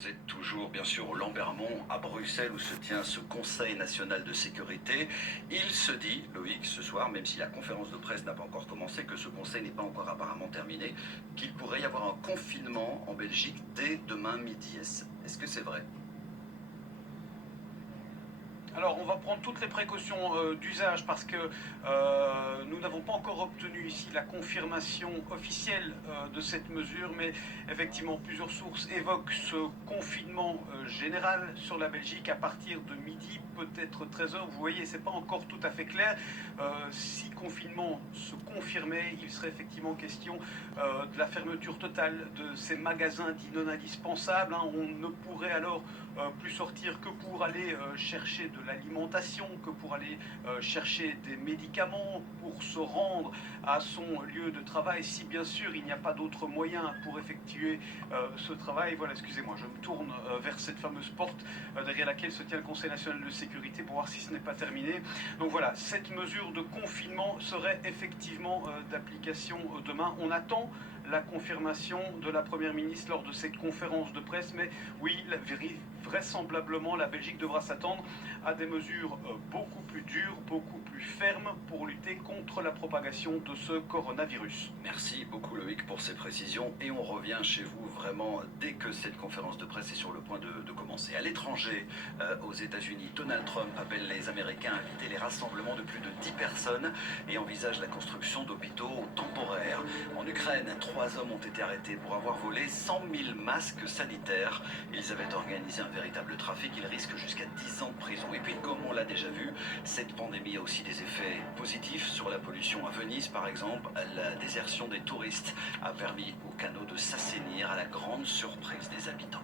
Vous êtes toujours, bien sûr, au Lambermont, à Bruxelles, où se tient ce Conseil national de sécurité. Il se dit, Loïc, ce soir, même si la conférence de presse n'a pas encore commencé, que ce Conseil n'est pas encore apparemment terminé, qu'il pourrait y avoir un confinement en Belgique dès demain midi. Est-ce que c'est vrai? Alors, on va prendre toutes les précautions d'usage parce que nous n'avons pas encore obtenu ici la confirmation officielle de cette mesure, mais effectivement, plusieurs sources évoquent ce confinement général sur la Belgique à partir de midi, peut-être 13h. Vous voyez, c'est pas encore tout à fait clair. Si confinement se confirmait, il serait effectivement question de la fermeture totale de ces magasins dits non indispensables. On ne pourrait alors plus sortir que pour aller chercher de l'alimentation, que pour aller chercher des médicaments, pour se rendre à son lieu de travail, si bien sûr il n'y a pas d'autre moyen pour effectuer ce travail. Voilà, excusez-moi, je me tourne vers cette fameuse porte derrière laquelle se tient le Conseil national de sécurité pour voir si ce n'est pas terminé. Donc voilà, cette mesure de confinement serait effectivement d'application demain. On attend la confirmation de la Première ministre lors de cette conférence de presse, mais oui, vraisemblablement, la Belgique devra s'attendre à des mesures beaucoup plus dures, beaucoup plus fermes pour lutter contre la propagation de ce coronavirus. Merci beaucoup, Loïc, pour ces précisions. Et on revient chez vous vraiment dès que cette conférence de presse est sur le point de commencer. À l'étranger, aux États-Unis, Donald Trump appelle les Américains à éviter les rassemblements de plus de 10 personnes et envisage la construction d'hôpitaux temporaires. En Ukraine, 3 hommes ont été arrêtés pour avoir volé 100 000 masques sanitaires. Ils avaient organisé un véritable trafic. Ils risquent jusqu'à 10 ans de prison. Et puis, comme on l'a déjà vu, cette pandémie a aussi des effets positifs sur la pollution. À Venise, par exemple, la désertion des touristes a permis aux canaux de s'assainir à la grande surprise des habitants.